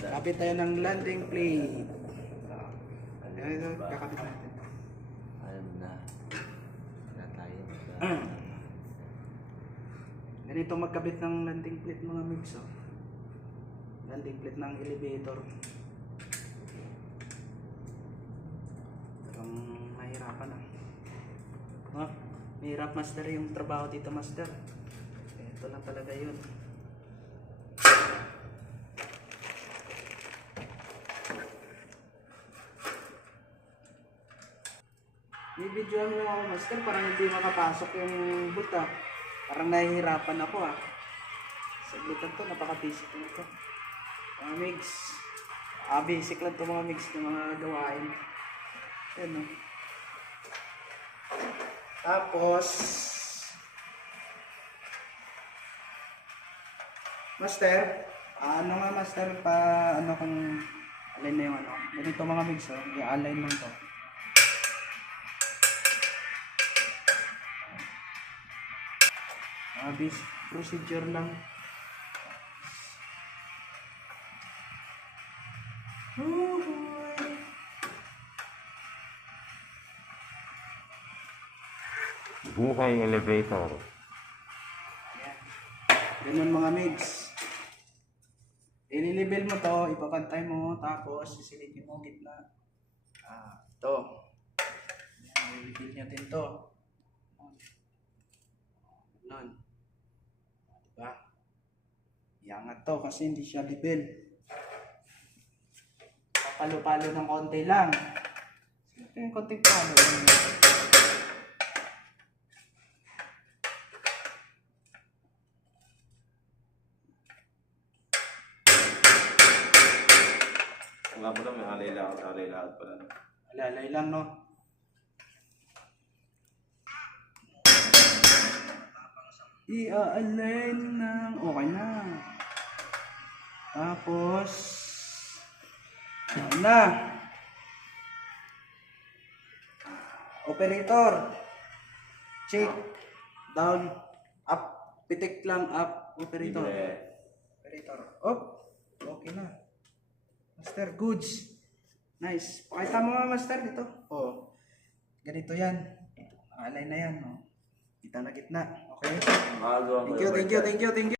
Kapit tayo ng landing plate. Ayun, kakapit natin. Alam na. Wala tayo. Ganito magkabit ng landing plate mga mix. Oh. Landing plate ng elevator. Parang mahirapan na. Oh, mahirap master yung trabaho dito master. Ito lang talaga yun. Bibidyoan mo ako master, parang hindi makapasok yung buta. Parang nahihirapan ako ah. Saglitan to, napaka-basic na to. Mga mix. Basic lang to mga mix ng mga gawain. Yan o. Tapos, master, ano nga master pa, ano kung alin na yung ano. Ganito mga mix o, i-align lang to. Basic procedure lang. Buhay elevator. Ayan. Ganun mga mix. I-level mo to, ipapantay mo, tapos sisilitin mo gitna. Ito. Ayan, i-level nyo din to. Ganun. Diba? Iangat to kasi hindi siya level. Papalo-palo ng konti lang. Ito yung konting palo. Nga po na may alay lahat pala. Alalay lang no. I-align ng okay na. Tapos ayan na. Operator. Check. Down. Up. Pitik lang up. Operator. Operator. Up. Okay na. Master, goods. Nice. Pakita mo nga master dito. Oh. Ganito yan. Alay na yan. Oh. Kita na gitna. Okay? Thank Thank you.